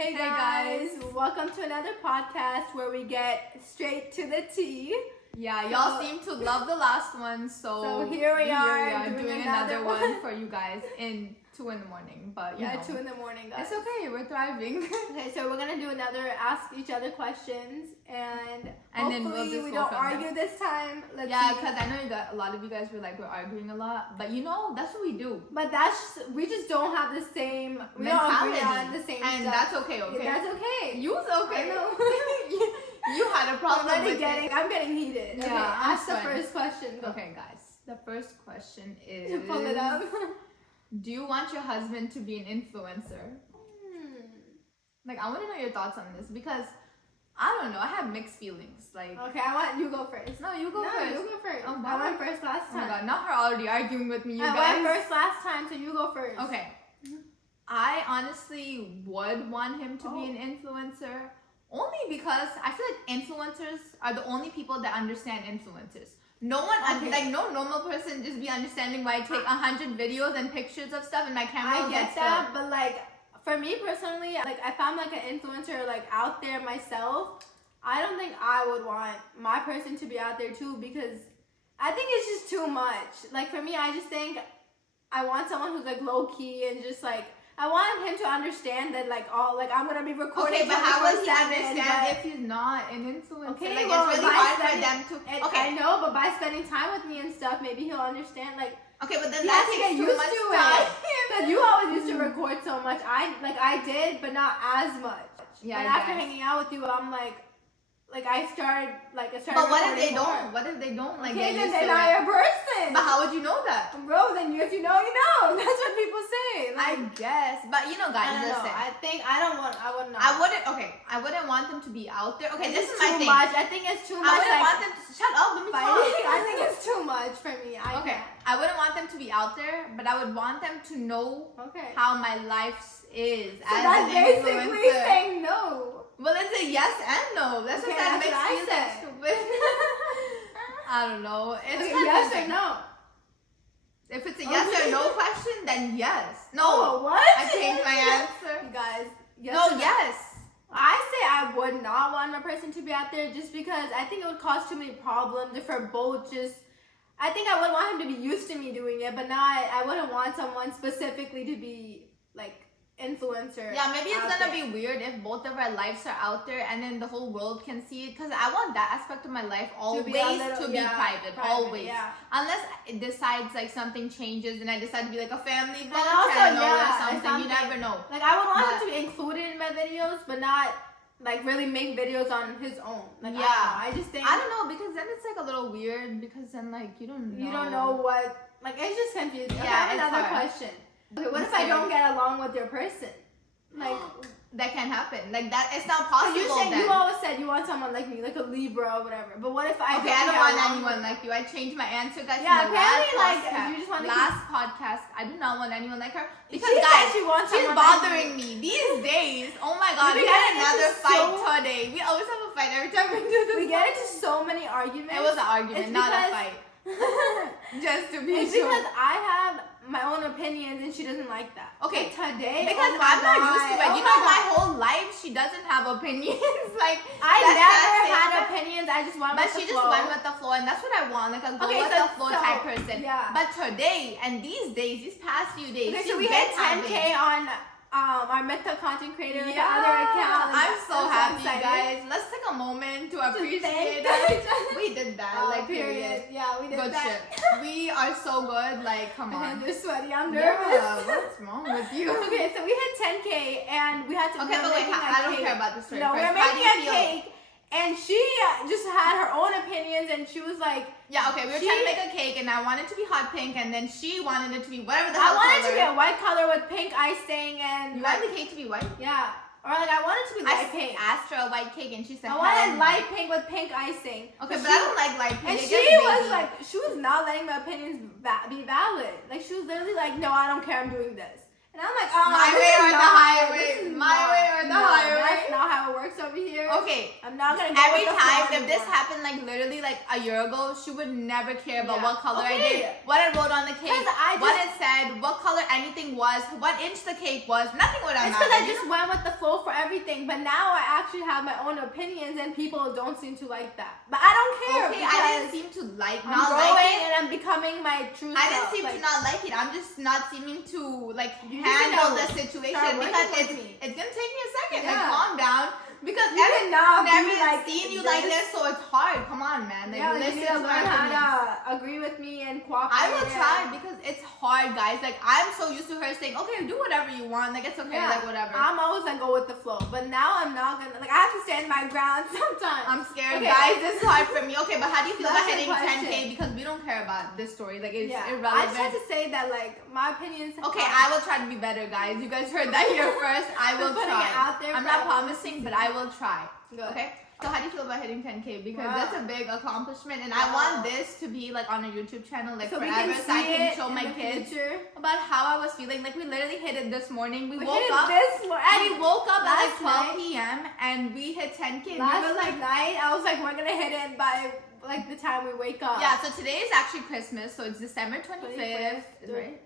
Hey guys, welcome to another podcast where we get straight to the tea. Yeah, y'all seem to love the last one, so here we are doing another one for you guys in 2 in the morning. But you know, 2 in the morning, guys. It's okay, we're thriving. Okay, so we're gonna do another ask each other questions, and then hopefully we don't argue this time. Yeah, because I know a lot of you guys were like, we're arguing a lot, but you know, that's what we do. But we just don't have the same mentality. Don't agree on the same and stuff. that's okay. Yeah, that's okay. You's okay. I know. you had a problem I'm getting heated. Yeah, okay, ask the first question. Okay, guys. The first question is... Pull it up. Do you want your husband to be an influencer? Like, I want to know your thoughts on this because I don't know. I have mixed feelings. Like, okay, I want you go first. No, you go first. You go first. Oh, I went first last time. Oh my god, now her already arguing with me. I went first last time, so you go first. Okay. I honestly would want him to be an influencer only because I feel like influencers are the only people that understand influencers. No one, like no normal person just be understanding why I take 100 videos and pictures of stuff and my camera. I get that, but like for me personally, like if I'm like an influencer like out there myself, I don't think I would want my person to be out there too because I think it's just too much. Like for me, I just think I want someone who's like low key and just like I want him to understand that I'm gonna be recording. Okay, but how will he understand if he's not an influencer? Okay, like well, it's really hard for them to. Okay, I know, but by spending time with me and stuff, maybe he'll understand. Like, okay, but then that takes too much time. Because you always used to record so much. I did, but not as much. Yeah. But after hanging out with you, I'm like I started. But what if they don't? What if they don't like? Okay, then they're not your person. But how would you know that, bro? Then if you know, you know. That's what people say. Like, I guess, but you know, guys, listen. I wouldn't want them to be out there. Okay, this is my thing. I think it's too much. I wouldn't want them to shut up. Let me talk. I think it's too much for me. I wouldn't want them to be out there, but I would want them to know how my life is as an influencer. That's basically saying no. Well, it's a yes and no. That's what that makes me look stupid. I don't know. It's yes or no. If it's a yes or no question, then yes. No. Oh, what? I changed my answer. You guys. Yes no, yes. I say I would not want my person to be out there just because I think it would cause too many problems if we're both just. I think I would want him to be used to me doing it, but I wouldn't want someone specifically to be like. Influencer. Yeah, maybe it's gonna be weird if both of our lives are out there and then the whole world can see it. Because I want that aspect of my life always to be private. Always. Yeah. Unless it decides like something changes and I decide to be like a family vlog channel or something. You never know. Like I would want him to be included in my videos, but not like really make videos on his own. Like I just think I don't know because then it's like a little weird because then like you don't know what it's just confusing. Yeah, I have another question. Okay, what if I don't get along with your person? Like that can't happen. Like that, it's not possible. You always said you want someone like me, like a Libra or whatever. But what if I don't want anyone like you? I changed my answer, guys. Yeah, apparently, you just want podcast. I do not want anyone like her because she's bothering me these days. Oh my god, we had another fight today. We always have a fight every time we do this. We get into so many arguments. It was an argument, not a fight. Just to be sure. Because I have my own opinions and she doesn't like that. Okay, today because I'm not used to it. You know, my whole life she doesn't have opinions. Like I never had opinions. I just went with the flow. But she just went with the flow, and that's what I want, like a go with the flow type person. Yeah. But today and these past few days, so we hit 10K on our Meta content creator other account. I'm so happy, guys. Let's take a moment to appreciate it. We did that, period. Yeah, we did good that. Shit. We are so good. Like, come on. You're sweaty. I'm nervous. Yeah, what's wrong with you? Okay, so we hit 10K and we had to. Okay, but wait, I don't care about the story. No, we're making a cake. And she just had her own opinions and she was like... Yeah, okay, we were trying to make a cake and I wanted it to be hot pink and then she wanted it to be whatever the hell color. I wanted it to be a white color with pink icing and... You wanted the cake to be white? Yeah. Or like I wanted it to be light pink. I asked her a white cake and she said... I wanted light pink with pink icing. Okay, but I don't like light pink. And she was not letting my opinions be valid. Like she was literally like, no, I don't care, I'm doing this. And I'm like, oh, my way or the highway. My way or the highway. That's not how it works over here. Okay. I'm not gonna go Every with the time, flow if this anymore. happened like literally like a year ago, she would never care about what color I Okay. did, what I wrote on the cake, 'Cause I what just- it said, what color anything was, what inch the cake was. Nothing would It's matter. because I just went with the flow for everything, but now I actually have my own opinions, and people don't seem to like that. But I don't care. Okay, I didn't seem to like I'm not growing like it. and I'm becoming my true I self. didn't seem like, to not like it. I'm just not seeming to like You just handle need the to situation start because working with me. it's gonna take me a second. Yeah. Like calm down. Because You cannot be never like seen you this. like this, so it's hard. Come on, man. Like yeah, you listen need to to my learn how opinions. to agree with me and cooperate. I will and- try because it's hard, guys. Like I'm so used to her saying, "Okay, do whatever you want. Like it's okay, Yeah, like whatever." I'm always gonna go with the flow, but now I'm not gonna. Like I have to stand my ground sometimes. I'm scared, Okay. guys. This is hard for me. Okay, but how do you feel That's about a hitting question. 10K? Because we don't care about this story. Like it's I irrelevant. just have to say that like my opinions. Okay, I will try to be better, guys. You guys heard that here first. I will Putting try. it out there I'm for not everyone to promising, see. but I will try. Good. Okay? So how do you feel about hitting 10K? Because Wow. that's a big accomplishment, and Wow. I want this to be like on a YouTube channel like So we forever, can so I see can it show in my the kids future. about how I was feeling. Like we literally hit it this morning. We We woke hit up. this We woke up at like last 12 night. p.m. and we hit 10K. And Last we were like, night, I was like, we're gonna hit it by like the time we wake up. yeah. So today is actually Christmas, so it's December 25th, right?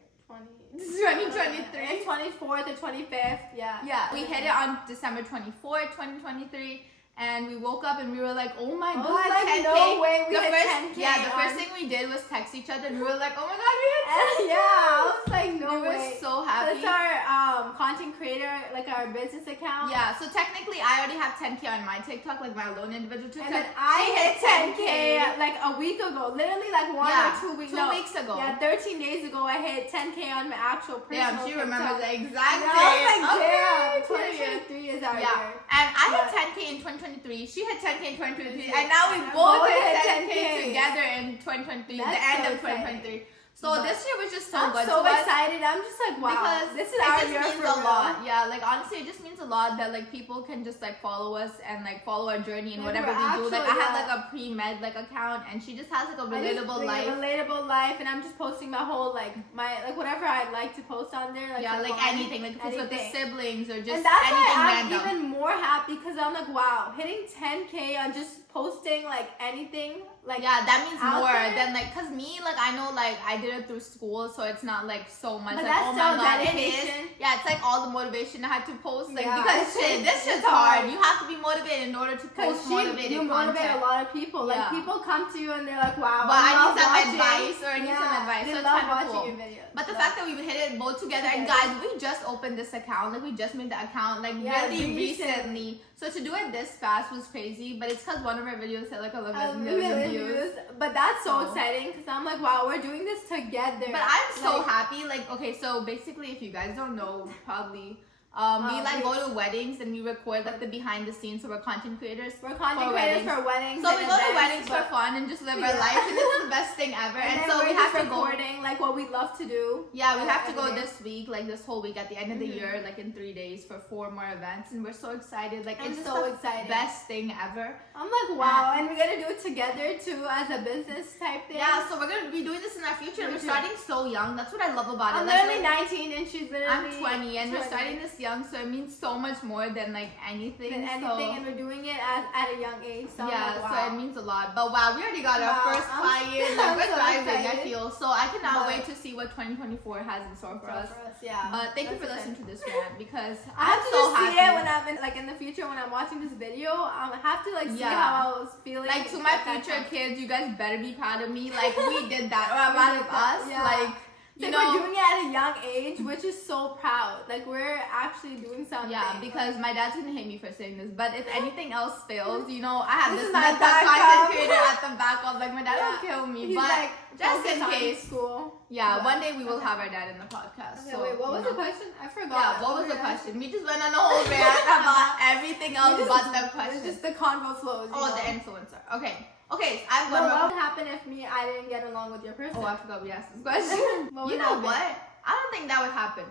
2023. It's 24th or 25th. Yeah. Yeah, we hit it on December 24th, 2023. And we woke up and we were like, oh my I was god, like, 10K. no way we the hit first, 10K Yeah, the first on- thing we did was text each other and we were like, oh my god, we hit 10K. And yeah, I was like, no we were way. so happy. That's our content creator, like our business account. Yeah, so technically I already have 10K on my TikTok, like my lone individual TikTok. And then I hit 10K like a week ago, literally like 1 Yeah, or 2 weeks. 2 no, weeks ago. Yeah, 13 days ago I hit 10K on my actual personal Damn, she TikTok. remembers the exact And day. I was like, damn, period. 2023 is our Yeah, year. and I hit But- 10K in 2023. She hit 10K in 2023, and now we And both both hit hit 10K 10K together in 2023, That's the end so of 2023. So But this year was just so I'm good so to us. excited. I'm just like, wow, Because this is it our just year means for a real. lot. Yeah, like honestly, it just means a lot that like people can just like follow us and like follow our journey and Like, whatever we're we do. Like actually, I have yeah. like a pre-med like account, and she just has like a I just, relatable like, life. relatable life, and I'm just posting my whole like my like whatever I like to post on there. Like Yeah, for like fun, anything, like if it's with the anything. siblings or just And that's anything why I'm random. even more happy because I'm like, wow, hitting 10K on just posting like anything. Like Yeah, that means out more there. than like, cause me, like I know like I did it through school, so it's not like so much But like that's oh my still god, it dedication. is. Yeah, it's like all the motivation I had to post, like Yeah, because it's shit, just- this shit's it's hard. hard. You have to be motivated in order to because post motivated you motivate content. a lot of people. Like Yeah. people come to you and they're like, wow, But I love need some watching. advice or I need some advice. They So it's love kind of watching cool. your videos. But the fact that we hit it both together, and Together. guys, we just opened this account, like we just made the account, like Yeah, really recent. recently. So to do it this fast was crazy, but it's because one of our videos had like 11 I million really views. But that's so So- exciting because I'm like, wow, we're doing this together. But I'm so Like, happy. Like, okay, so basically, if you guys don't know, probably, we like we- go to weddings and we record like the behind the scenes. So we're content creators. we're content for creators weddings. for weddings. So and we go to events, weddings for but- fun and just live our Yeah. life, and it's the best thing ever. And, And then so we're we have just to go. recording like what we love to do. Yeah, we for have to go everything. this week, like this whole week at the end of the year, like in 3 days for 4 more events, and we're so excited. Like I'm it's just so the excited. best thing ever. I'm like, wow, and we're gonna do it together too as a business type thing. Yeah, so we're gonna be doing this in our future. Me We're too. starting so young. That's what I love about it. I'm Like, literally 19 and she's literally I'm 20 and we're 20. starting this young, so it means so much more than like anything. Than anything, so, and we're doing it at a young age. So yeah, I'm like, so wow. it means a lot. But wow, we already got our Wow, first I'm- client. Like, I'm we're so thriving, I excited. feel. So I cannot But- wait to see what 2024 has in store for us. Yeah. But thank you for That's listening to this rant because I have I'm to so just happy. see it when I'm in the future when I'm watching this video. I have to like see Yeah. how I was feeling. Like to my at that future time. kids, you guys better be proud of me. Like we did that, or proud of us. Yeah. Like you Like, we're know, doing it at a young age, which is so proud. Like we're actually doing something. yeah. Because my dad's gonna hate me for saying this, but if anything else fails, you know, I have This this is my mental backup. content creator at the back of like my dad will kill me, He's but like just focused in on case. school. Yeah, But- one day we will okay. have our dad in the podcast. Okay, so, wait, what you was know. the question? I forgot. Yeah, what was the did I- question? We just went on a whole rant about everything else We just- but the It's question. just the convo flows. Oh, the influencer. Okay. Okay, I have Well, one what more. would happen if I didn't get along with your person? Oh, I forgot we asked this question. What would You know happen? what? I don't think that would happen.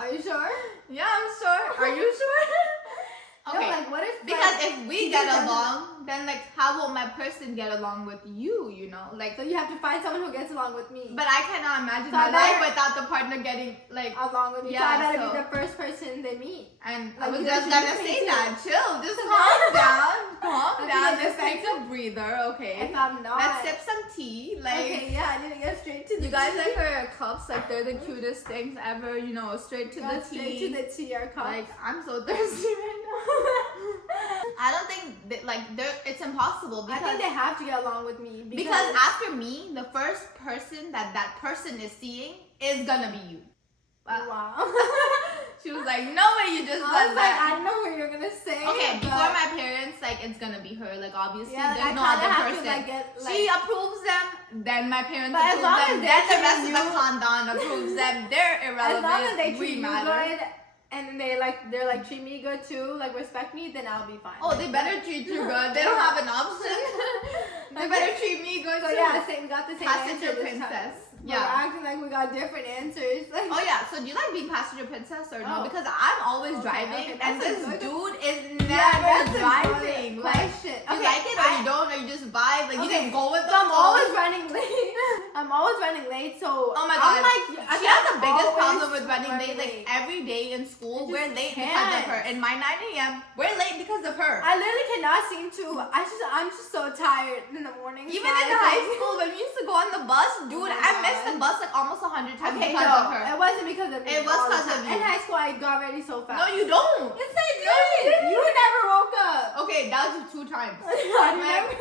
Are you sure? Yeah, I'm sure. Are you sure? No, Okay. like what if Because like, if we you get just- along, then like how will my person get along with you? You know, like. So you have to find someone who gets along with me. But I cannot imagine So my I life better- without the partner getting like. along with me. So Yeah, I better so- be the first person they meet. And I Like, was you just should gonna be say too. that. Chill, just calm down, calm I down. think Just take a defensive. breather, okay? If I'm not. Let's sip some tea. Like, Okay, yeah, I need to get straight to the you guys tea. like our cups? Like, they're the cutest things ever. You know, straight to Go the tea. straight to the tea, our cup. Like, I'm so thirsty right now. I don't think that, like it's impossible I because think they have to get along with me because after me, the first person that person is seeing is gonna be you. wow. She was like, no way, you just I said was like, that. I don't know what you're gonna say. Okay, but- before my parents, like it's gonna be her. Like obviously, yeah, there's I no kinda other have person. To, like, get, like, She approves them, then my parents But as approve long them, as they then the treat rest of the you- khandan approves them. They're as irrelevant. long as they we treat you matter. good and they're like treat me good too, like respect me, then I'll be fine. Oh, they better treat you good. They don't have an option. They better treat me good So too. yeah, we got the same Passenger answer this time. princess. But Yeah. we're acting like we got different answers. Like, Oh yeah, so do you like being passenger princess or no? Oh. Because I'm always Okay, driving okay, and that's this a good- dude is yeah, never that's a driving. good Like, question. you like it or you don't, or you just vibe, like you Okay, just go with the So I'm flow. always running late. I'm always running late. So Oh my I'm god, like, she has the biggest always problem with running late. late. Like every day in school, I just we're late because of can't. her. And my 9 a.m., we're late because of her. I literally cannot seem to. I'm just so tired in the morning. Even in the high school, when we used to go on the bus, dude, my I missed God. the bus like almost 100 times Okay, because no, of her. it wasn't because of me. It was all the 'cause of time. you. In high school, I got ready so fast. No, you don't. Yes, I did. You never woke up. Okay, that was 2 times. I remember.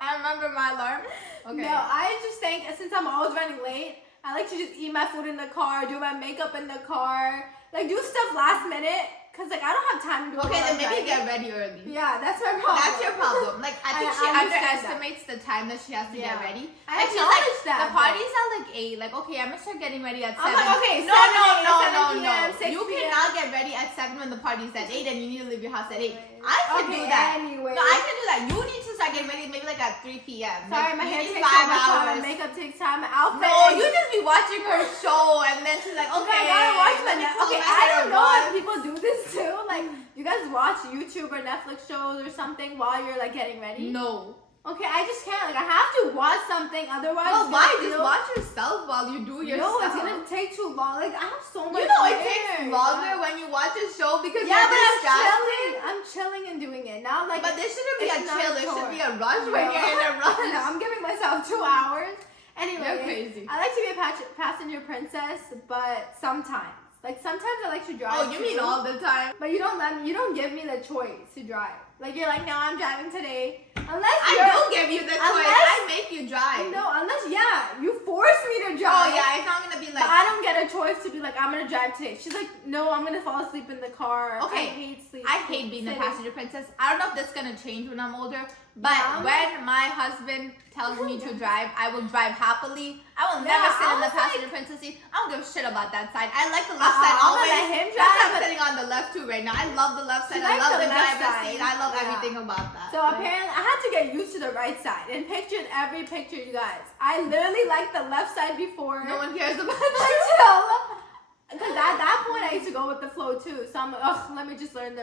I remember my alarm. Okay. No, I just think since I'm always running late, I like to just eat my food in the car, do my makeup in the car, like do stuff last minute, cause like I don't have time to do it. Okay, while then I'm maybe driving. get ready early. Yeah, that's my problem. That's your problem. Like I think I she understand underestimates the time that she has to get Yeah. ready. I Like she's acknowledge like that, the but- party's at like 8. Like okay, I'm gonna start getting ready at 7. I'm like, okay, no, 7 no. p.m., 6 You p.m. cannot get ready at 7 when the party's at 8 and you need to leave your house at 8. I can Okay, do that. anyway. No, I can do that. You need to start getting ready maybe like at 3 p.m. Sorry, Like, my you hair need takes so 5 much time, my hours. makeup takes time, my outfit. No, you just be watching her show and then she's like, okay, I gotta watch let me pull Okay, my I hair don't know once. if people do this too. Like, you guys watch YouTube or Netflix shows or something while you're like getting ready? No. Okay, I just can't. Like, I have to watch something, otherwise. Well, it's why? gonna Just feel- watch yourself while you do your No, stuff. it's gonna take too long. Like, I have so much. You know it hair. takes longer when you watch a show because Yeah, you're but I'm distracted. chilling. I'm chilling and doing it. Not like. But there shouldn't be a it's not chill. There should chore. be a rush when No. you're in a rush. No, I'm giving myself 2 hours. Anyway, You're crazy. I like to be a passenger princess, but sometimes. Like, sometimes I like to drive. Oh, you mean too. all the time? But you don't give me the choice to drive. Like, you're like, no, I'm driving today. Unless I you're. do give you the choice. Unless- I make you drive. No, unless, yeah, you force me to Oh drive. yeah, it's not gonna be like. But I don't get a choice to be like, I'm gonna drive today. She's like, no, I'm gonna fall asleep in the car. Okay, I hate sleep. I hate being a sitting. passenger princess. I don't know if this is gonna change when I'm older, but Yeah. when my husband tells me to drive, I will drive happily. I will Yeah, never sit I in the was passenger princess seat. I don't give a shit about that side. I like the left side I'm gonna always. let him That's drive, why I'm but- sitting on the left too right now. I love the left She side. I likes love the the left driver's side. seat. I love Yeah. everything about that. So apparently, I had to get used to the right side. And pictured every picture, you guys. I literally liked the left side before. No one cares about you. Because at that point, I used to go with the flow too. So I'm like, ugh, let me just learn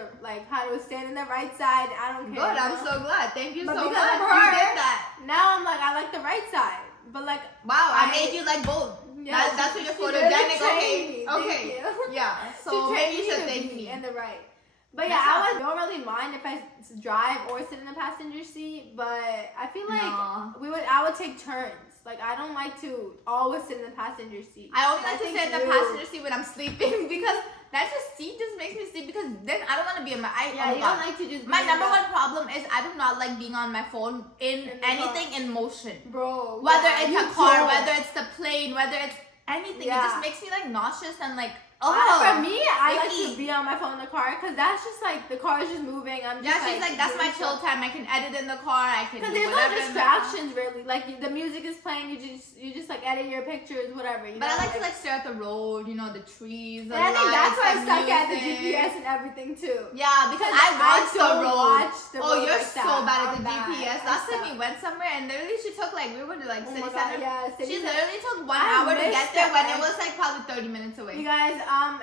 how to stand in the right side. I don't care. Good, I'm so glad. Thank you But so much. because of You her, did that. Now I'm like, I like the right side. But like, Wow, I made you like both. yeah, That's what you're she really photogenic. trained Okay, me. Thank okay. you. Yeah, She so trained maybe you me should to thank be me. in the right. But That's yeah, not- I don't really mind if I drive or sit in the passenger seat. But I feel like No. I would take turns. Like, I don't like to always sit in the passenger seat. I only like to think sit in the you- passenger seat when I'm sleeping because that seat just makes me sleep because then I don't want to be in my. Yeah, oh you God. don't like to just. My be in number the- one problem is I do not like being on my phone in In the anything in motion. Bro. Whether yeah, it's you a car, don't. whether it's the plane, whether it's anything, it Yeah. just makes me like nauseous and like. For me, I like icky. to be on my phone in the car because that's just like the car is just moving. I'm just Yeah, she's like, that's my doing chill stuff. time. I can edit in the car. I can. Because do there's no whatever in the car. distractions really. Like the music is playing, you just like edit your pictures, whatever. You But know? I like to like stare at the road, you know, the trees. The And I think that's lights, why I the suck at the music. GPS and everything too. Yeah, because I I watch the don't road. watch the Oh, road you're like so that. bad at I'm the bad. GPS. I Last time suck. we went somewhere and literally she took like we were to like Oh city my God, center. yeah, city She center. literally took 1 I hour to missed get there when it that. was like probably 30 minutes away. You guys,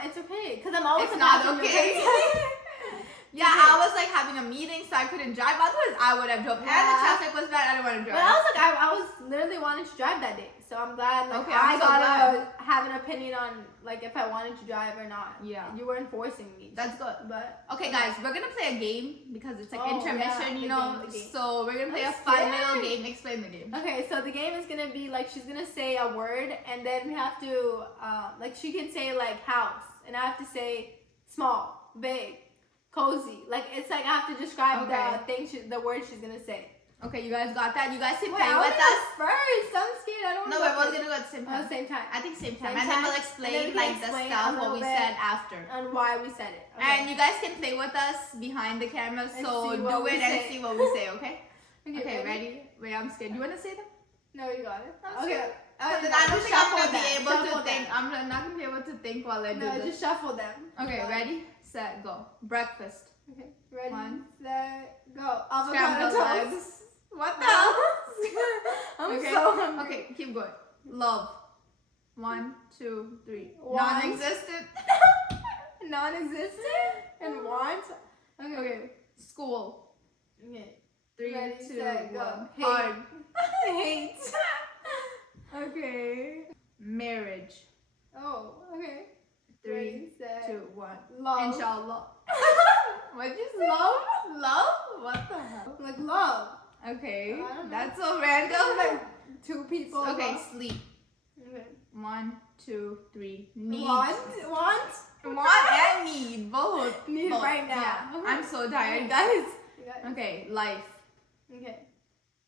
it's okay because I'm always It's a not passenger okay. princess. Yeah, Okay. I was like having a meeting, so I couldn't drive. Otherwise, I would have drove. And the Yeah. traffic was bad. I didn't want to drive. But I was like, I was literally wanting to drive that day, so I'm glad. Like, Okay, I'm so glad. have an opinion on like if I wanted to drive or not. Yeah. You weren't forcing me. That's good. But Okay, guys, we're gonna play a game because it's like Oh, intermission, yeah, you the know. game, the game. So we're gonna play I'm a fun scared. little game. Explain the game. okay, so the game is gonna be like she's gonna say a word, and then we have to like she can say like house, and I have to say small, big, cozy. Like it's like I have to describe Okay. the word she's gonna say. Okay, you guys got that? You guys can Wait, play I with wanna go us. first. I'm scared. I don't. No, wanna we're go both first. gonna go at the same Oh, time. same time. I think same time. Same And then we'll time. explain And then we like can the explain a stuff what little we bit said after. On why we said it. Okay. And you guys can play with us behind the camera, And so see what do we it and say. see what we say, okay? Okay, Okay, ready? Wait, I'm scared. You wanna say them? No, you got it. I'm Okay. scared. Oh, Then I don't think I'm gonna be them. able to Shuffle think. them. I'm not gonna be able to think while I do No, this. just shuffle them. Okay, Got it. ready, set, go. Breakfast. Okay, ready, One. set, go. Avocado Scrambled toast. eggs. What the hell? I'm Okay. so hungry. Okay, keep going. Love. 1, 2, 3. Want. Non-existent. Non-existent and want. Okay. Okay. School. Okay. 3, Ready, 2, set, go. 1. Hate. Hard. Hate. Okay. Marriage. Oh, okay. 3, Ready, set, 2, 1. love. Inshallah. What'd you say? Love? Love? What the hell? Like love. Okay. I don't know. That's so random. Like two people. Okay, love. sleep. Okay. 1, 2, 3. Need. Want? Want and need. Both. Need Both. right now. Yeah. Okay. I'm so tired, guys. You got it. Okay, life. Okay.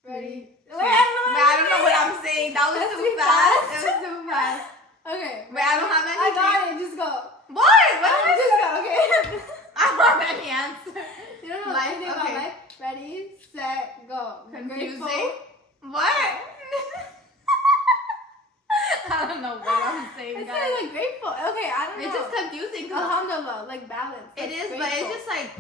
Ready? Two. Wait, I don't know what I'm saying. That was That's too too fast. fast. It was too fast. Okay. Wait, I don't have I anything. got it. Just go. What? What did I Just do? go. Okay. I don't have any answer. You don't know Life, anything okay. about life? Ready, set, go. Confusing? Grateful. What? I don't know what I'm saying, It's guys. like grateful. Okay, I don't know. It's just confusing. 'cause Alhamdulillah, like balance. it like is, but it's grateful. just like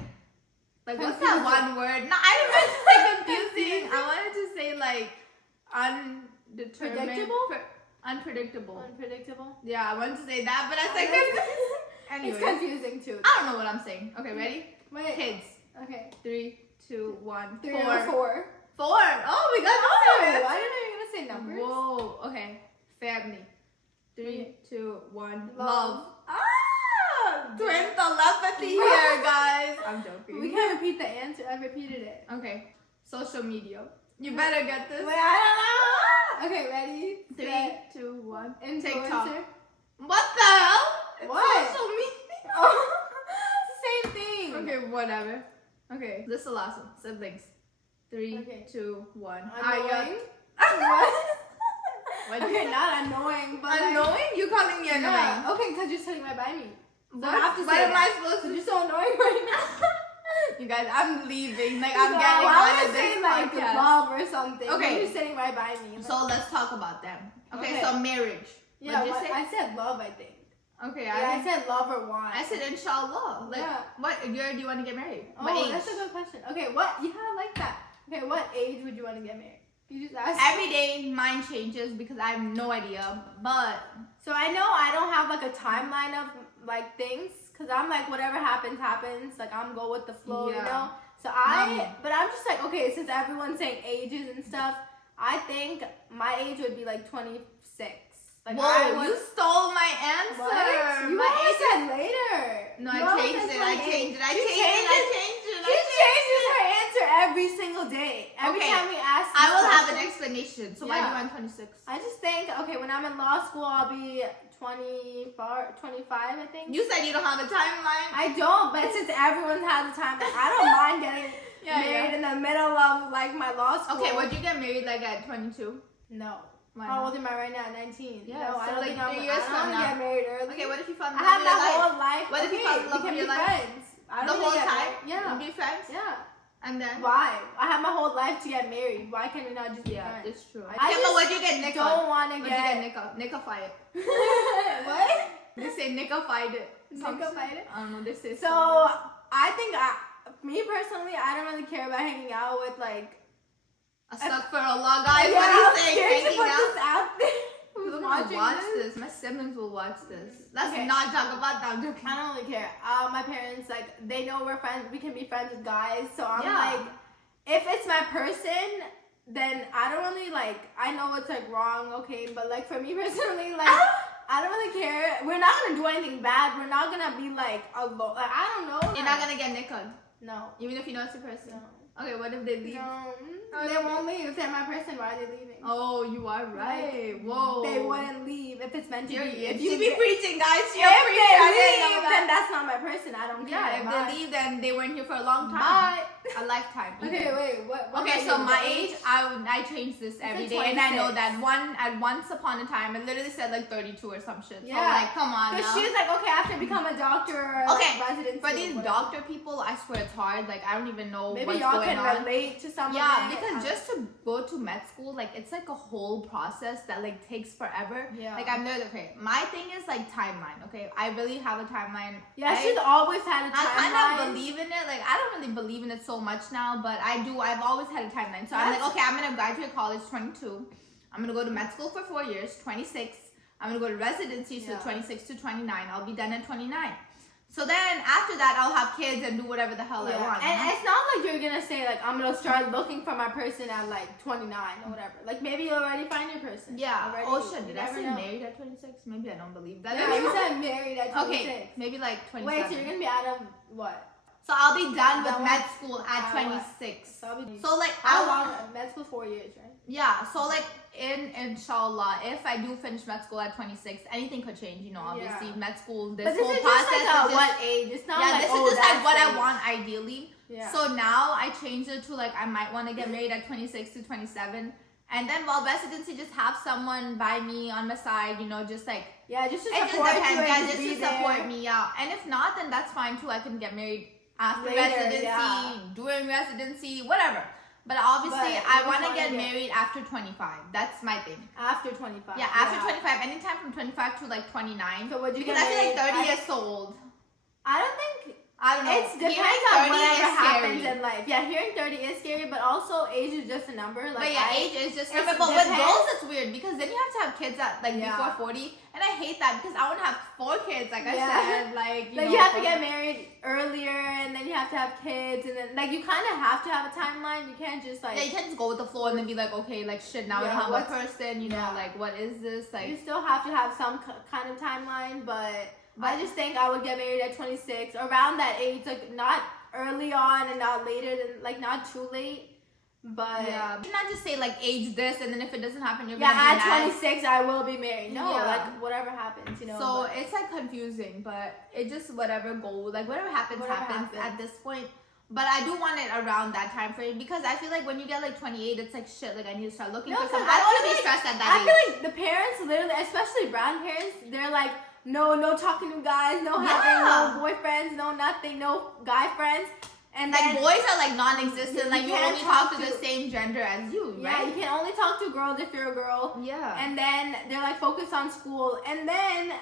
what's that Confusing. one word? No, I didn't mean to say confusing. I wanted to say like undetermined. Predictable? Unpredictable. Unpredictable. Yeah, I wanted to say that, but I said anyway. It's confusing too. I don't know what I'm saying. Okay, ready? Wait. Kids. Okay. 3, 2, 1. 3 4. or 4. 4. Oh, we got Oh, the I same didn't answer. know you were gonna say numbers. Whoa. Okay. Family. 3, Okay. 2, 1. Love. Love. Ah! Twin telepathy here, guys. I'm joking. We can't repeat the answer. I repeated it. Okay. Social media. You better get this. Wait, I don't know. Okay, ready? 3, set, 2, 1. Influencer. TikTok. What the hell? It's What? social media. Oh, it's the same thing. Okay, whatever. Okay, this is the last one. Siblings. 3, Okay. 2, 1. Annoying. What? What? Okay, not annoying, but like, Annoying? You calling me annoying? yeah. Okay, because you're sitting right by me. So I have to What say am I that. supposed So to you're so annoying right now. You guys, I'm leaving. Like, I'm No, getting I out was of this saying like podcast. love or something. Okay. You're sitting right by me. So let's talk about them. Okay, Okay. so marriage. yeah, What'd you what, say? I said love, I think. Okay, Yeah, I said love or want. I said inshallah. Like, Yeah. what year do you want to get married? Oh, What age? that's a good question. Okay, what? Yeah, I like that. Okay, what age would you want to get married? You just asked. Every day mine changes because I have no idea. But So I know I don't have like a timeline of like things, cause I'm like whatever happens happens. Like I'm go with the flow, you Yeah. know. So but I'm just like okay, since everyone's saying ages and stuff, I think my age would be like 26. Like whoa, you stole my answer. What? You My always age said later. No, You I always changed said it. I 28. changed it. I She changed it. I changes- changed it. She changes her answer every single day. Every Okay, time we ask. I this will have an question. explanation. So why do you Yeah. want 26? I just think okay, when I'm in law school, I'll be 25, I think. You said you don't have a timeline. I don't, but since everyone has a time, like, I don't mind getting Yeah, married in the middle of like my law school. Okay, would you get married like at 22? No. Why How not? old am I right now? 19. Yeah, no, so I don't like think I'm 3 years I from don't now. get married early. Okay, what if you found I the have love of my your life? whole life. What if you okay, found the love we of can your be life? friends. I The don't whole think time? Yeah. You'd be friends? Yeah. And then? Why? I have my whole life to get married. Why can we not just be Yeah, friends? that's true. I Okay, but just what'd you get Nick don't on? want to What'd you get get. Nick on? Nickify it. What? They say Nickified it. Nickified it? I don't know, they say So I think me personally, I don't really care about hanging out with like. Astaghfirullah, guys. Yeah, What do I'm you say? scared to Hanging put out? this out there. Who's Look watching watch this. My siblings will watch this. Let's Okay. not talk about that. I'm joking. I don't really care. My parents, like, they know we're friends. We can be friends with guys. So I'm Yeah. like, if it's my person, then I don't really, like, I know it's, like, wrong, okay? But, like, for me personally, like, I don't really care. We're not going to do anything bad. We're not going to be, like, alone. Like, I don't know. You're not gonna get nickled, No. even if you know it's a person. No. Okay, what if they leave? No. They won't leave. If they're my person, why are they leaving? Oh, you are right. Like, Whoa. They wouldn't leave if it's meant to be. If you you be get- preaching, guys. if You're preaching. I they didn't know leave, that. then that's not my person. I don't care. Yeah, if Bye. they leave, then they weren't here for a long time. Bye. A lifetime. Okay, wait. What Okay, about so you? my The age, I change this every like day, and I know 26. that once upon a time, it literally said like 32 or some shit. So Yeah. like, come on Because now. she's like, okay, after become a doctor or Okay, residency. For these or whatever. doctor people, I swear it's hard. Like I don't even know Maybe what's y'all going can on. relate to some Yeah, of it. because just to go to med school, like it's like a whole process that like takes forever. Yeah. Like I'm literally okay. My thing is like timeline. Okay, I really have a timeline. Yeah, I- she's always had a I timeline. kind of believe in it. Like I don't really bbelieve in it so much now, but I do. I've always had a timeline. So I'm like, okay, I'm gonna graduate college 22. I'm gonna go to med school for 4 years, 26. I'm gonna go to residency, so Yeah. 26 to 29. I'll be done at 29. So then after that, I'll have kids and do whatever the hell I want. you And know? it's not like you're gonna say like I'm gonna start looking for my person at like 29 or whatever. Like maybe you already find your person. Yeah. Already. Oh shit! You Did I never say know. married at 26? Maybe I don't believe that. Yeah, you said married at 26. Okay, maybe like 27. Wait, so you're gonna be out of what? So I'll be done with That med one- school at what? 26. So, I'll be, So like how I'll long? Med school 4 years, right? Yeah, so like inshallah, if I do finish med school at 26, anything could change, you know, obviously. Yeah. Med school, this But this whole is process just like is just, what age? It's not yeah, like this oh, is just like that's what I age. want ideally. Yeah. So now I changed it to like I might want to get married at 26 to 27. And then while residency, just have someone by me on my side, you know, just like Yeah, just to it just support you depends. and Yeah, just just be to there. support me out. And if not, then that's fine too. I can get married after Later, residency, yeah. during residency, whatever. But obviously, But I you want to wanna get get- married after 25. That's my thing. After 25. Yeah, after 25, anytime from 25 to like 29. So would you Because get I feel like married 30 at- is so old. I don't think I don't know. it depends Hearing on 30 whatever is happens scary. in life. Yeah, hearing 30 is scary, but also age is just a number. Like But yeah, age is just it's number. But with depends. girls, it's weird because then you have to have kids at like Yeah. before 40, and I hate that because I want to have 4 kids. Like I Yeah. said, like Like know, you have to get married earlier, and then you have to have kids, and then like you kind of have to have a timeline. You can't just like Yeah, you can't just go with the flow and then be like, okay, like shit. Now Yeah, we have a what's- person. You know, yeah. like what is this? you Like still have to have some kind of timeline. But I just think I would get married at 26, around that age, like not early on and not later than like not too late. But yeah, you cannot just say like age this and then if it doesn't happen, you're yeah, gonna be at mad. 26 I will be married. No, Yeah. like whatever happens, you know. So but- it's like confusing, but it just whatever whatever happens Whatever happens happens. at this point. But I do want it around that time frame because I feel like when you get like 28, it's like shit. Like I need to start looking No, for something. 'cause I don't want to feel be stressed at I that age. feel like the parents literally, especially brown parents, they're like, no talking to guys, no having Yeah. no boyfriends, no nothing, no guy friends. And Like then, boys are like non-existent. You Like you can't only talk talk to the to- same gender as you, yeah, right? you can only talk to girls if you're a girl. Yeah. And then they're like focused on school, and then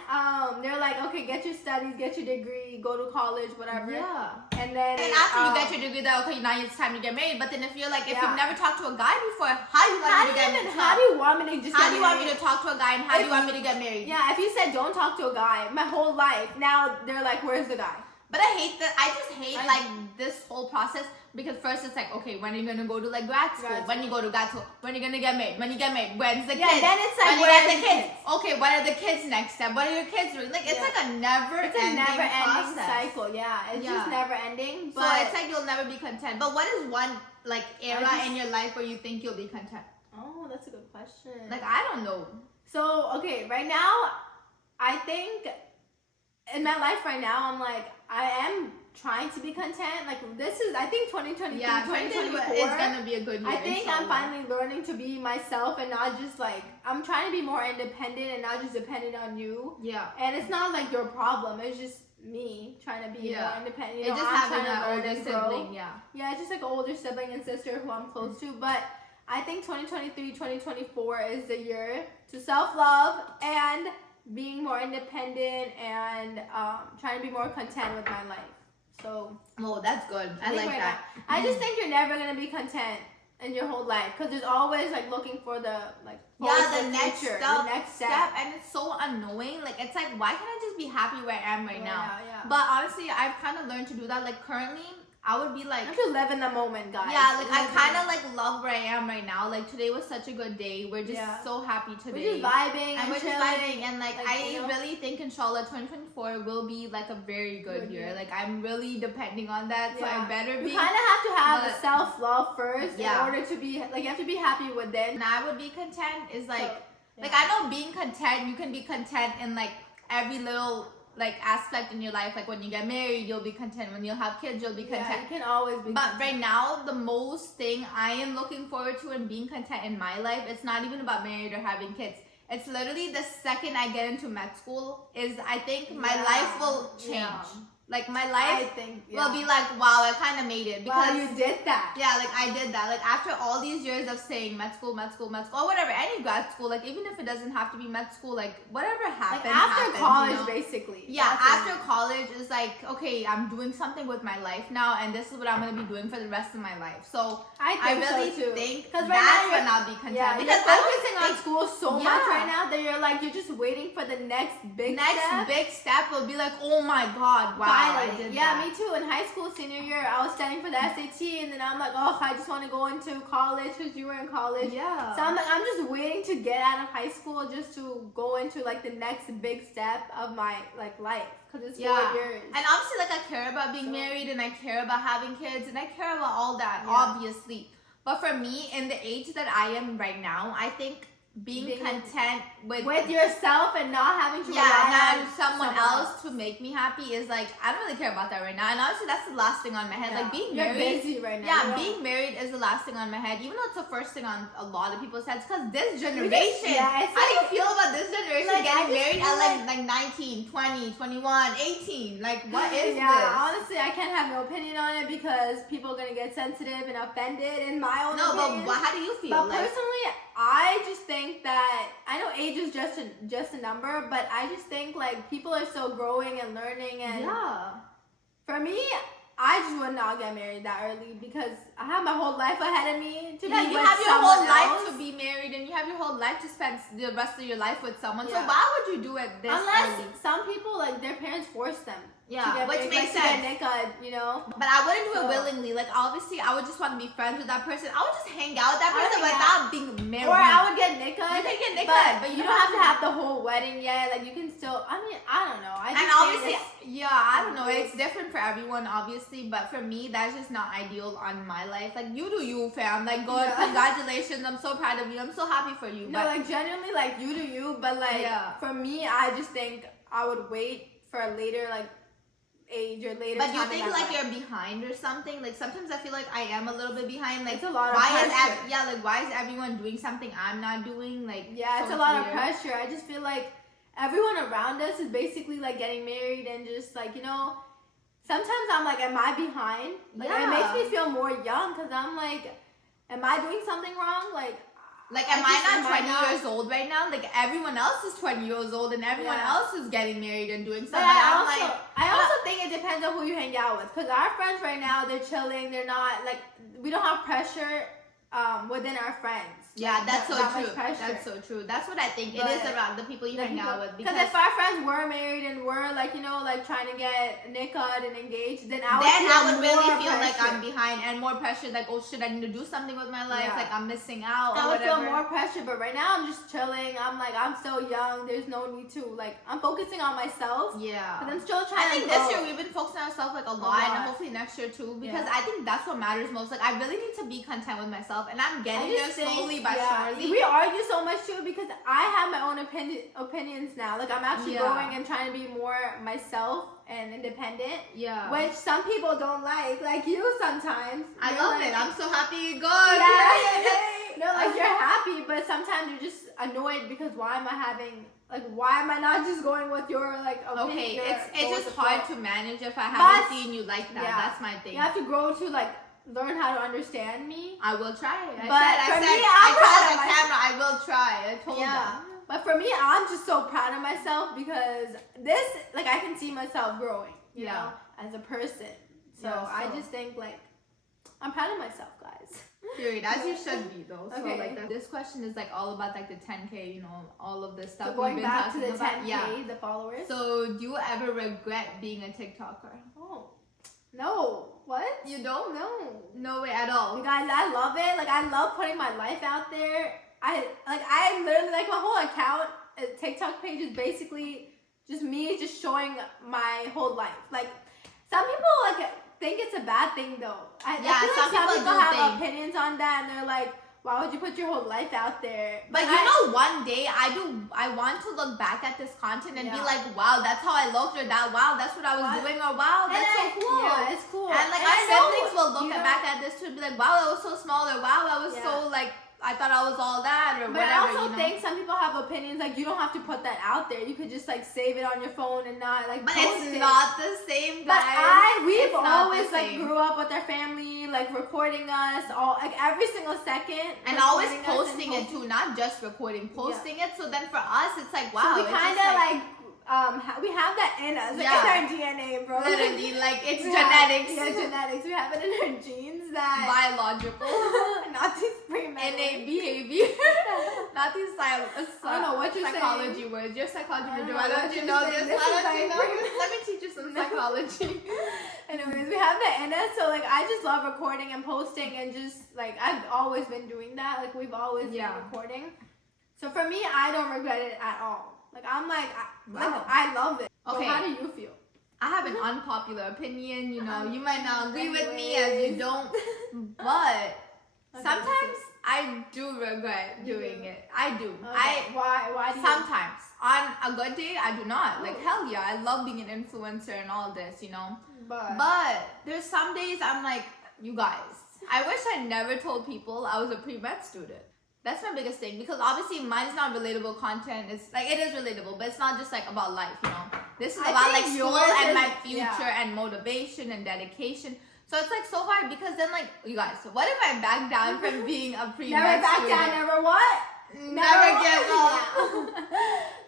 they're like, okay, get your studies, get your degree, go to college, whatever. Yeah. And then And after you get your degree, then okay, now it's time to get married. But then if you're like, if Yeah. you've never talked to a guy before, how do you want how me do to you get even, married? how do you want me to just How get do you want me married? to talk to a guy and how do If- you want me to get married? Yeah, if you said don't talk to a guy my whole life, now they're like, where's the guy? But I hate that. I just hate I- like this whole process because first it's like, okay, when are you gonna go to like grad school? Grad When you go to grad school? When are you gonna get married? When you get married? When's the Yeah, kids? then it's like, when you where get are the the kids? kids? Okay, what are the kids next step? What are your kids doing? Like it's Yeah. like a never It's a never-ending process. cycle. Yeah, it's just Yeah. never ending. So But it's like you'll never be content. But what is one like era just- in your life where you think you'll be content? oh, that's a good question. Like I don't know. So, okay, right now, I think in my life right now, I'm like, I am trying to be content. Like, this is, I think 2023, Yeah, 2024 is gonna be a good year. I think I'm inshallah. finally learning to be myself and not just like, I'm trying to be more independent and not just dependent on you. Yeah. And it's not like your problem, it's just me trying to be Yeah. more independent. You It's know, just I'm having trying to an learn older and grow. sibling, yeah. Yeah, it's just like an older sibling and sister who I'm close to. But I think 2023, 2024 is the year to self-love and being more independent and trying to be more content with my life. So Oh, that's good. I think like right that. now- I just think you're never going to be content in your whole life, because there's always like looking for the like the next future, step, the next step, and it's so annoying. Like it's like, why can't I just be happy where I am right now? Yeah. But honestly, I've kind of learned to do that. Like currently, I would be like, you have to live in the moment, guys. Yeah, like I kind of like love where I am right now. Like today was such a good day. We're just so happy today. We're just vibing and we're chilling. just vibing, and like I you know? really think inshallah 2024 will be like a very good year. Like I'm really depending on that, so I better be. You kind of have to have the self-love first in order to be like, you have to be happy within. And I would be content is like like I know being content, you can be content in like every little like aspect in your life. Like when you get married, you'll be content. When you'll have kids, you'll be content. Yeah, you can always be content. Right now, the most thing I am looking forward to and being content in my life, it's not even about married or having kids. It's literally the second I get into med school is I think my life will change. Like my life will be like, wow, I kind of made it because you did that. Yeah, like I did that. Like after all these years of saying med school, or whatever, any grad school, like even if it doesn't have to be med school, like whatever happens. Like after happens, college, you know? basically. Yeah, after college is like, okay, I'm doing something with my life now, and this is what I'm gonna be doing for the rest of my life. So I really think that's when I'll be content. Yeah, because you're focusing on school so much right now that you're just waiting for the next big step will be like, oh my god, wow. Finally. Me too. In high school, senior year, I was studying for the SAT, and then I'm like, oh, I just want to go into college because you were in college. Yeah. So I'm like, I'm just waiting to get out of high school just to go into like the next big step of my like life, because it's 4 years. And obviously, like I care about being married, and I care about having kids, and I care about all that, obviously. But for me, in the age that I am right now, I think being content with yourself and not having to rely on someone else to make me happy is like, I don't really care about that right now. And honestly, that's the last thing on my head. Like being married, busy right now. Yeah, being married is the last thing on my head, even though it's the first thing on a lot of people's heads, because this generation, how do you feel about this generation getting married at like 19, 20, 21, 18? Like what is this? Honestly, I can't have no opinion on it because people are gonna get sensitive and offended in my own opinion. But how do you feel? But personally, I just think that, I know age is just a number, but I just think like people are still growing and learning, and for me, I just would not get married that early because I have my whole life ahead of me to be with someone else. You have your whole life to be married, and you have your whole life to spend the rest of your life with someone. So why would you do it this Unless early? Some people, like their parents force them. Which makes sense. You know? But I wouldn't do it willingly. Like obviously, I would just want to be friends with that person. I would just hang out with that person without being married. Or I would get nikah. You can get nikah, but you don't have to have the whole wedding yet. Like you can still. I mean, I don't know. I don't know. It's different for everyone, obviously. But for me, that's just not ideal on my life. Like you do you, fam. Like God, congratulations. I'm so proud of you. I'm so happy for you. No, like genuinely, like you do you. But like for me, I just think I would wait for a later age or later. But you think like you're behind or something? Like sometimes I feel like I am a little bit behind. Like it's a lot of pressure. Why is everyone doing something I'm not doing? Like it's a lot of pressure. I just feel like everyone around us is basically like getting married, and just like, you know, sometimes I'm like, am I behind? Like it makes me feel more young because I'm like, am I doing something wrong? Like, am I not 20 years old right now? Like, everyone else is 20 years old and everyone else is getting married and doing something. I also think it depends on who you hang out with. Because our friends right now, they're chilling. They're not, like, we don't have pressure within our friends. Yeah, that's so true. That's so true. That's what I think. It is around the people you hang out with. Because if our friends were married and were like, you know, like trying to get nikah and engaged, then I would really feel like I'm behind and more pressure. Like, oh shit, I need to do something with my life. Like I'm missing out. I would feel more pressure. But right now I'm just chilling. I'm like, I'm so young. There's no need to I'm focusing on myself. Yeah. But I'm still trying. I think this year we've been focusing on ourselves like a lot, and hopefully next year too. Because I think that's what matters most. Like I really need to be content with myself, and I'm getting there slowly by surely. We argue so much too because I have my own opinions now. Like I'm actually growing and trying to be more myself and independent. Yeah. Which some people don't like you sometimes. I love it. I'm so happy. Good. No, like you're happy, but sometimes you're just annoyed because why am I not just going with your opinion? Okay, it's just hard to manage if I haven't seen you like that. Yeah. That's my thing. You have to grow to learn how to understand me. I will try. I will try. I told them. But for me, I'm just so proud of myself because this, I can see myself growing, you know, as a person. So I just think I'm proud of myself, guys. Period. As you should be, though. So, Okay. like, this question is, like, all about, like, the 10K, you know, all of this stuff So going we've been back to talking the about. 10K, Yeah. the followers. So, do you ever regret being a TikToker? Oh. No. What? You don't? No. No way at all. You guys, I love it. Like, I love putting my life out there. I literally, like, my whole account, TikTok page is basically just me just showing my whole life. Like, some people, like, think it's a bad thing, though. I feel like some people have opinions on that, and they're like, why would you put your whole life out there? But you know, one day I want to look back at this content and be like, wow, that's how I looked, or that, wow, that's what I was doing, or wow, that's so cool. Yeah, it's cool. And like my siblings will look back at this too and be like, wow, that was so small, or wow, that was so like, I thought I was all that, or but whatever. I also think some people have opinions, like, you don't have to put that out there. You could just, like, save it on your phone and not, like, but post it's it. not the same, guys. But we've always, like, grew up with our family, like, recording us, all, like, every single second. And always posting it, too, not just recording, posting it. So then for us, it's like, wow. So we kind of, like, we have that in us. Like, it's our DNA, bro. Literally, like, it's genetics. Yeah, genetics. We have it in our genes that... Biological. Not these pre-med innate behavior. Not these I don't know what you're psychology saying. words. You're psychology major. Why Why don't you know this? Why don't you know this? Let me teach you some psychology. Anyways, we have that in us. So, like, I just love recording and posting and just, like, I've always been doing that. Like, we've always been recording. So, for me, I don't regret it at all. Like, I'm like, I love it. Okay. So how do you feel? I have an unpopular opinion, you know. You might not agree with me as you don't, but sometimes I do regret doing it. I do. Okay. Why do you? Sometimes. On a good day, I do not. Like, hell yeah, I love being an influencer and all this, you know. But there's some days I'm like, you guys, I wish I never told people I was a pre-med student. That's my biggest thing, because obviously mine's not relatable content. It's like, it is relatable, but it's not just like about life, you know. This is about like school and my future and motivation and dedication. So it's like so hard, because then like, you guys, what if I back down from being a pre-med Never back student? down, never what? Never give up.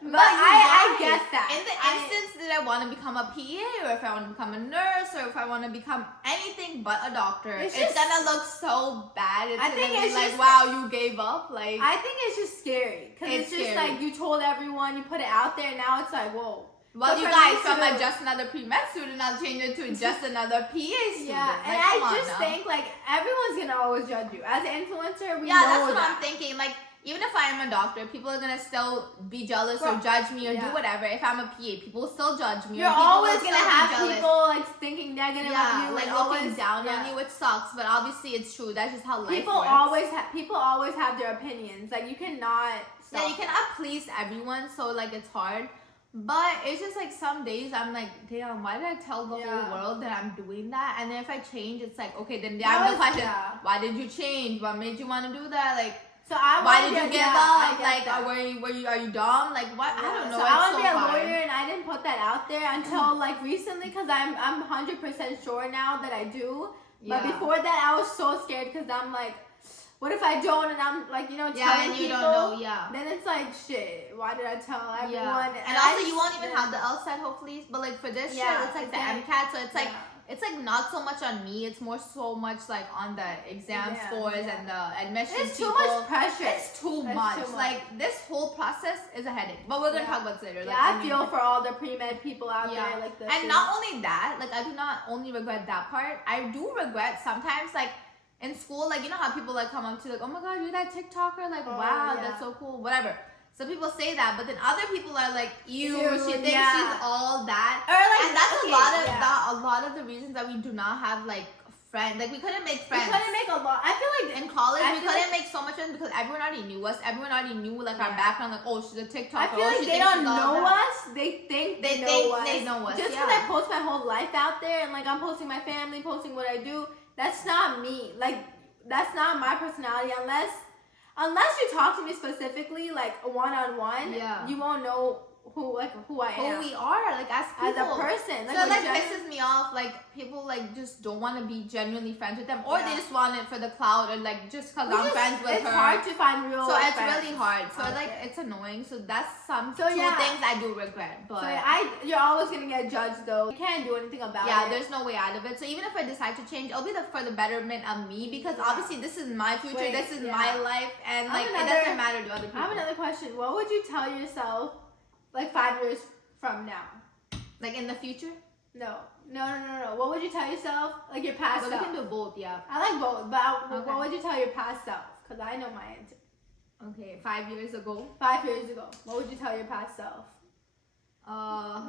But I get that. In the instance that I want to become a PA, or if I want to become a nurse, or if I want to become anything but a doctor, it's gonna look so bad. It's like, wow, you gave up. Like, I think it's just scary, because it's just like, you told everyone, you put it out there, and now it's like, whoa. Well, you guys, from a just another pre-med student, I'll change it to just another PA student. Yeah, and I just think, like, everyone's gonna always judge you. As an influencer, we know that's what I'm thinking. Like, even if I am a doctor, people are gonna still be jealous or judge me or do whatever. If I'm a PA, people will still judge me. You're always gonna have people, like, thinking negative of you, like, looking down on you, which sucks. But obviously, it's true. That's just how life works. People always have their opinions. Like, you cannot. Yeah, you cannot please everyone, so like, it's hard. But it's just like, some days I'm like, damn, why did I tell the whole world that I'm doing that? And then if I change, it's like, okay, then I have the question, why did you change? What made you want to do that? Like, why did you give up? Like, are you dumb? Like, what? I don't know. So I want to be a lawyer, and I didn't put that out there until like recently, because I'm 100% sure now that I do. But before that, I was so scared, because I'm like, what if I don't? And I'm like, you know, telling people. Don't know. Then it's like, shit. Why did I tell everyone? And also, you won't even have the LSAT, hopefully. But like, for this shit, it's like the MCAT, so it's like. It's like not so much on me. It's more so much like on the exam scores and the admission. It's too much pressure. It's too much. Like, this whole process is a headache. But we're gonna talk about this later. Yeah, I feel for all the pre-med people out there. Like this. And not only that, like, I do not only regret that part. I do regret sometimes, like, in school, like, you know how people like come up to like, oh my god, you're that TikToker. Like, wow, that's so cool. Whatever. Some people say that, but then other people are like, she thinks she's all that. Or like, and that's a lot of the reasons that we do not have like friends. Like, we couldn't make friends. We couldn't make a lot. I feel like in college we couldn't make so much friends, because everyone already knew us. Everyone already knew like our background. Like, oh, she's a TikToker. I feel like they don't know us. They think they know us. Just because I post my whole life out there, and like, I'm posting my family, posting what I do. That's not me. Like, that's not my personality. Unless you talk to me specifically, like one-on-one, you won't know who I who am we are, like as people, as a person. Like, so it, like just, pisses me off, like people like just don't want to be genuinely friends with them, or Yeah. they just want it for the clout, or like just because I'm friends with it's her. It's hard to find real. So it's friends. really hard. So Okay. like it's annoying. So that's some So, two yeah. things I do regret. But you're always gonna get judged though. You can't do anything about it. yeah, there's no way out of it. So even if I decide to change, it'll be for the betterment of me, because obviously this is my future, Wait, this is yeah. my life, and like it doesn't matter to other people. I have another question. What would you tell yourself like 5 years from now? Like in the future? No. What would you tell yourself like your past Well, self? we can do both, yeah. I like both, but Okay. what would you tell your past self? Because I know my answer. Okay, 5 years ago. 5 years ago, what would you tell your past self?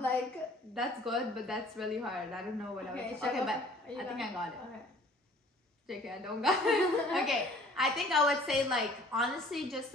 Like, that's good, but that's really hard. I don't know what I would. should Okay, go but are you I think done? I got it. Okay. JK, I don't got it. Okay, I think I would say like honestly, just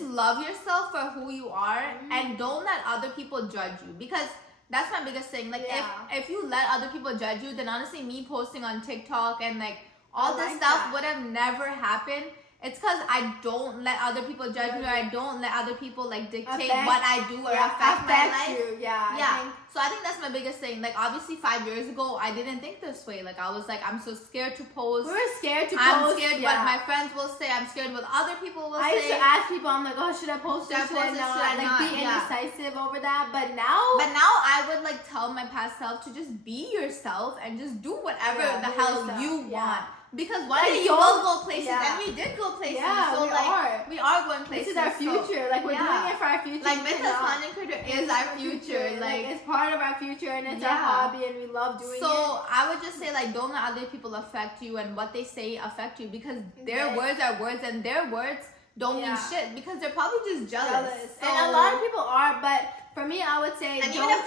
love yourself for who you are, and don't let other people judge you, because that's my biggest thing. Like if you let other people judge you, then honestly me posting on TikTok and like all this stuff would have never happened. It's because I don't let other people judge me, or I don't let other people like dictate what I do or affect my life. You. Yeah. So I think that's my biggest thing. Like obviously 5 years ago, I didn't think this way. Like I was like, I'm so scared to post. We were scared to I'm post. scared what my friends will say. I'm scared what other people will say. I used to ask people, I'm like, oh, should I post this? Should I not? Like be indecisive over that. But now I would like tell my past self to just be yourself and just do whatever the hell you want. Because one day you will go places, and we did go places. Yeah, so we are going places. This is our future. Like we're doing it for our future. Like mental content creator is our future. Like it's part of our future, and it's our hobby, and we love doing it. So I would just say like don't let other people affect you, and what they say affect you, because their words are words, and their words don't mean shit, because they're probably just jealous. So, and a lot of people are, but for me, I would say, and even if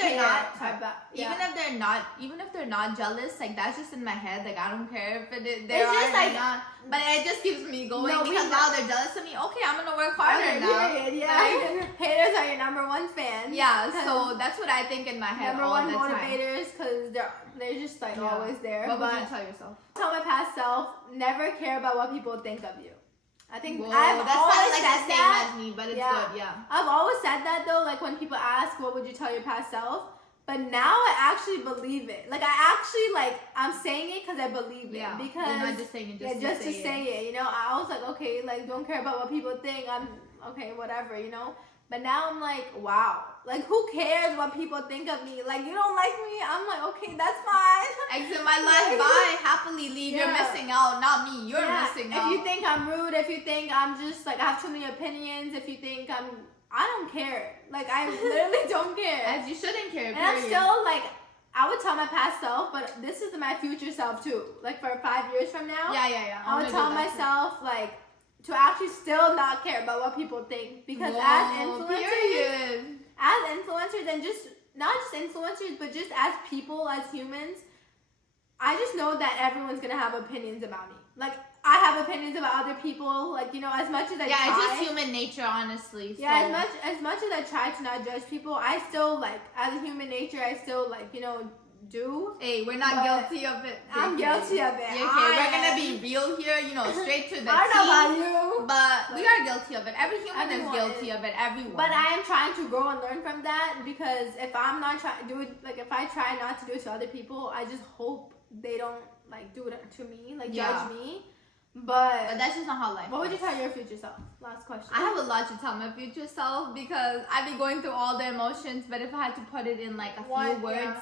they're not jealous, like that's just in my head. Like I don't care if they're not, but it just keeps me going, because now they're jealous of me. Okay, I'm gonna work harder now. Haters are your number one fans. Yeah, so that's what I think in my head. Number one motivators, because they're just like always there. What would you tell yourself? Tell my past self, never care about what people think of you. I think I've always like said the that. same as me, but it's good, yeah. I've always said that though, like when people ask, what would you tell your past self? But now I actually believe it. Like I actually I'm saying it because I believe it. Yeah, because you're not just saying it just to say it. You know, I was like, okay, like don't care about what people think. I'm okay, whatever. You know. But now I'm like, wow. Like who cares what people think of me? Like you don't like me? I'm like, okay, that's fine. Exit my life. Bye. Happily leave. You're missing out, not me. You're missing out. If you think I'm rude, if you think I'm just like I have too many opinions, if you think I don't care. Like I literally don't care. As you shouldn't care. And I'm still like, I would tell my past self, but this is my future self too. Like for 5 years from now. Yeah. I would tell myself like to actually still not care about what people think, because as influencers and just not just influencers, but just as people, as humans, I just know that everyone's gonna have opinions about me. Like I have opinions about other people. Like you know, as much as I try, it's just human nature, honestly. Yeah, as much as I try to not judge people, I still like as a human nature, I still like do. Hey, we're not guilty of it. I'm guilty of it. We're gonna be real here, straight to the I don't know about you, but we are guilty of it. Every human is guilty of it. Everyone. But I am trying to grow and learn from that, because if I'm not trying to do it, like if I try not to do it to other people, I just hope they don't like do it to me, like judge me. But that's just not how life. What would you tell your future self? Last question. I have a lot to tell my future self, because I've been going through all the emotions. But if I had to put it in like a few words,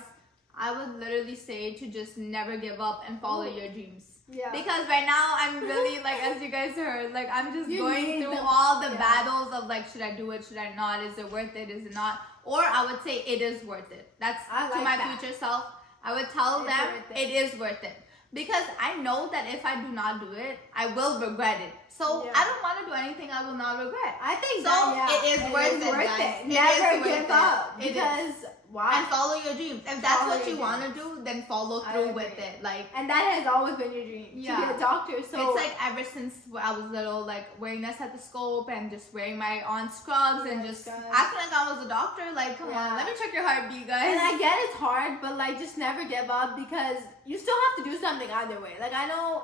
I would literally say to just never give up and follow your dreams. Yeah. Because right now I'm really like, as you guys heard, like I'm just going through all the battles of like, should I do it? Should I not? Is it worth it? Is it not? Or I would say it is worth it. That's to my future self. I would tell them it is worth it. Because I know that if I do not do it, I will regret it. So I don't want to do anything I will not regret. I think it is worth it. Never give up. Because and follow your dreams. If that's what you want to do, then follow through with it. Like, and that has always been your dream, to be a doctor. So it's like ever since I was little, like wearing a stethoscope and just wearing my scrubs and just acting like I was a doctor. Like, come on, let me check your heartbeat, guys. And I get it's hard, but like just never give up, because you still have to do something either way. Like I know,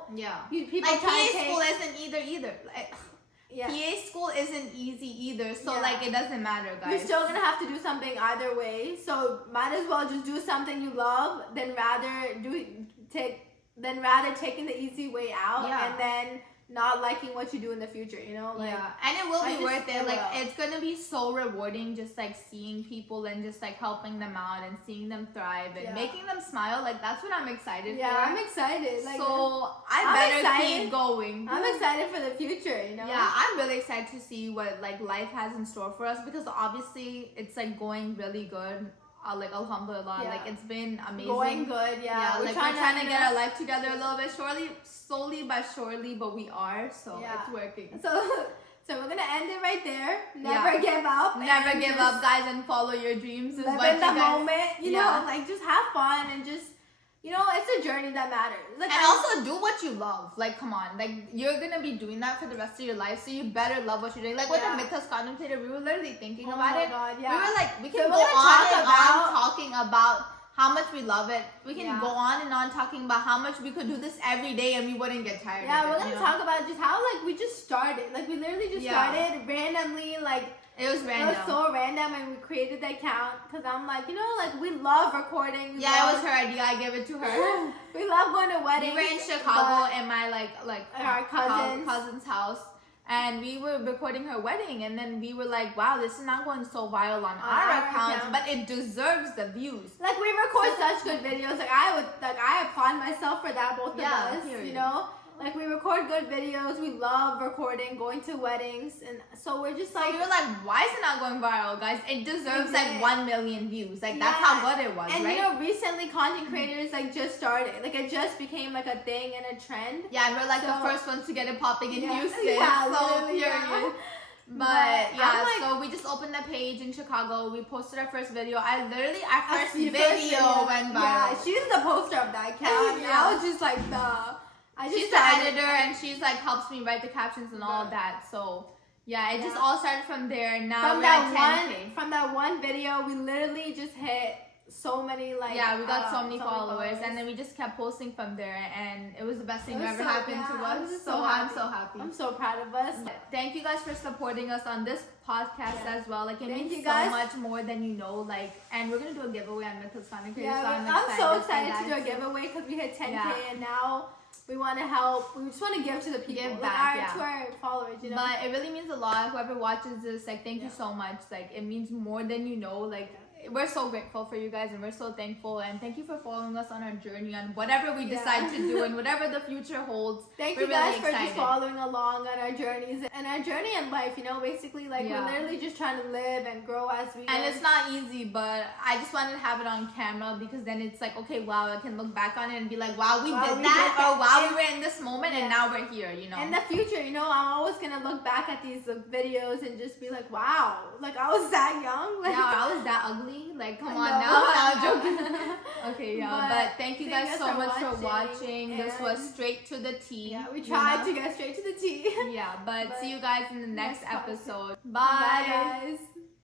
people like PA school isn't either. Like, PA school isn't easy either, so Yeah. like it doesn't matter, guys. You're still gonna have to do something either way, so might as well just do something you love than rather taking the easy way out and then not liking what you do in the future, you know? Like, and it will be worth it. Like, will. it's gonna be so rewarding just like seeing people and just like helping them out and seeing them thrive and making them smile. Like, that's what I'm excited for. Yeah, I'm excited. Like, so I'm better keep going. I'm excited for the future, you know? Yeah, I'm really excited to see what like life has in store for us, because obviously it's like going really good. Like, alhamdulillah, like it's been amazing. Going good, We're trying to get our life together a little bit, slowly but surely, but we are, so it's working. So we're gonna end it right there. Never give up. Never give up, guys, and follow your dreams. Live in the moment, you know, like just have fun and just, you know, it's a journey that matters. Like, and also do what you love. Like, come on, like you're gonna be doing that for the rest of your life, so you better love what you're doing. Like with the Mythos contemplator, we were literally thinking about it. God, We were like, we can So go on and on talking about how much we love it. We can go on and on talking about how much we could do this every day and we wouldn't get tired. Yeah, we're gonna talk about just how like we just started. Like we literally just started randomly. Like it was random. It was so random, and we created the account because I'm like, you know, like we love recording. It was her idea. I gave it to her. We love going to weddings. We were in Chicago in my like our cousin's house. And we were recording her wedding, and then we were like, wow, this is not going so viral on our account, but it deserves the views. Like, we record such good videos. Like, I applaud myself for that, both of us, you know? Like, we record good videos. We love recording, going to weddings. And so we're just like... So we were like, why is it not going viral, guys? It deserves like 1 million views. Like, that's how good it was, and right? You know, recently content creators like just started. Like, it just became like a thing and a trend. Yeah, and we're like the first ones to get it popping in Houston. Yeah, so period. But yeah, like, so we just opened a page in Chicago. We posted our first video. Our first video went viral. Yeah, she's the poster of that account. I was just like she's the editor, and she's like helps me write the captions and all of that. So yeah, it just all started from there. Now we're at 10K. From that one video, we literally just hit so many like we got so many followers, and then we just kept posting from there, and it was the best thing that ever happened to us. I'm so happy. I'm so proud of us. Thank you guys for supporting us on this podcast as well. Like, it means so much more than you know. Like, and we're gonna do a giveaway on Mythos Content Creators. I'm so excited to do a giveaway because we hit 10K and now we want to help. We just want to give to the people, give back, to our followers, you know. But it really means a lot. Whoever watches this, like, thank you so much. Like, it means more than you know. Like, we're so grateful for you guys, and we're so thankful, and thank you for following us on our journey on whatever we decide to do and whatever the future holds. Thank you guys for just following along on our journeys and our journey in life, you know. Basically, like, we're literally just trying to live and grow as we and it's not easy, but I just wanted to have it on camera because then it's like, okay, wow, I can look back on it and be like, wow, we did that, or wow, we were in this moment and now we're here, you know. In the future, you know, I'm always gonna look back at these videos and just be like, wow, like I was that young, like I was that ugly. Like, come on now. I'm joking. Okay, but thank you guys so much for watching. This was straight to the T. Yeah, we tried to get straight to the T. Yeah, but see you guys in the next episode. Bye guys.